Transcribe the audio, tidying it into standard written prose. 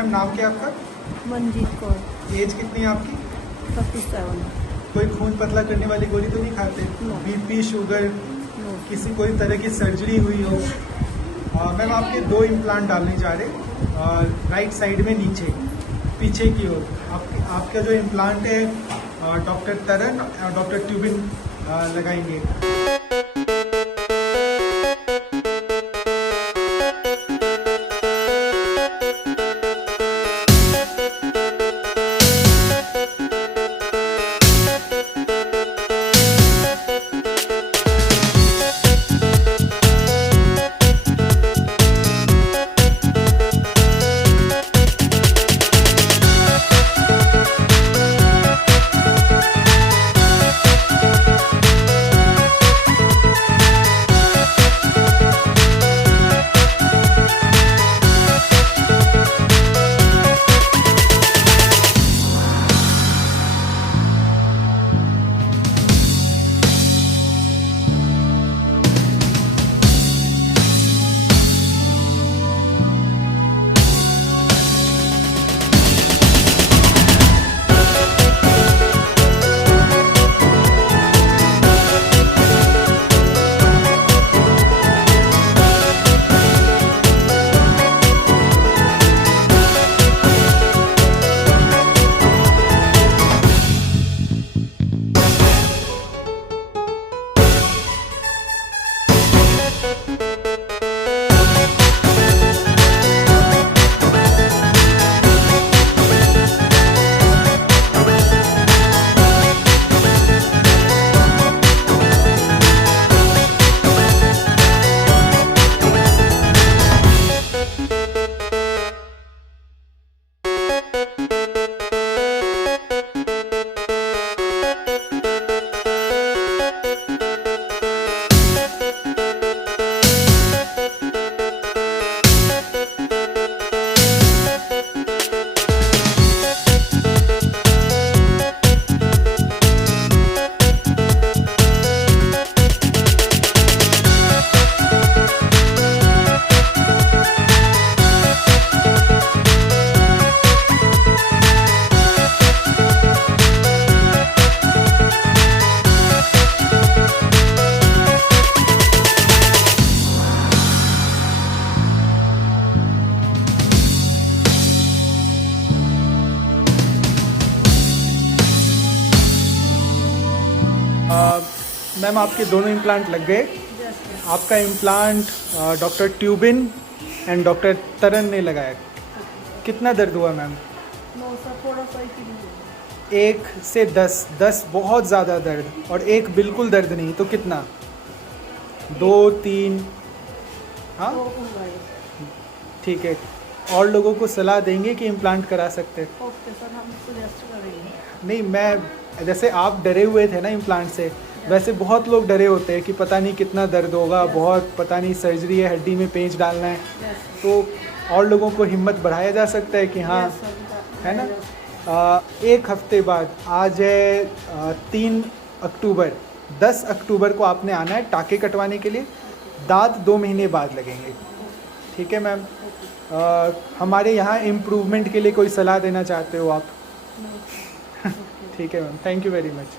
Ma'am नाम क्या है आपका? मंजीत कौर। एज कितनी है आपकी? 37। कोई खून पतला करने वाली गोली तो नहीं खाते? बीपी शुगर किसी कोई तरह की सर्जरी हुई हो? मैम आपके 2 इम्प्लांट डालने जा रहे राइट साइड में नीचे पीछे की ओर। आपका जो इम्प्लांट है डॉक्टर तरन और डॉक्टर ट्यूबिन लगाएंगे। मैम आपके दोनों इम्प्लांट लग गए। आपका इम्प्लांट डॉक्टर ट्यूबिन एंड डॉक्टर तरन ने लगाया। कितना दर्द हुआ मैम? 1 से 10 बहुत ज़्यादा दर्द और 1 बिल्कुल दर्द नहीं, तो कितना? 2 3? हाँ ठीक है। और लोगों को सलाह देंगे कि इम्प्लांट करा सकते? ओके सर, हम सजेस्ट करेंगे। नहीं, मैं जैसे आप डरे हुए थे ना इम्प्लांट से, वैसे बहुत लोग डरे होते हैं कि पता नहीं कितना दर्द होगा, बहुत पता नहीं सर्जरी है, हड्डी में पेंच डालना है। तो और लोगों को हिम्मत बढ़ाया जा सकता है कि हाँ, है ना। 1 हफ्ते बाद, आज है 3 अक्टूबर, 10 अक्टूबर को आपने आना है टाके कटवाने के लिए। दांत 2 महीने बाद लगेंगे। ठीक है मैम। हमारे यहाँ इम्प्रूवमेंट के लिए कोई सलाह देना चाहते हो आप? ठीक है ma'am, thank you very much.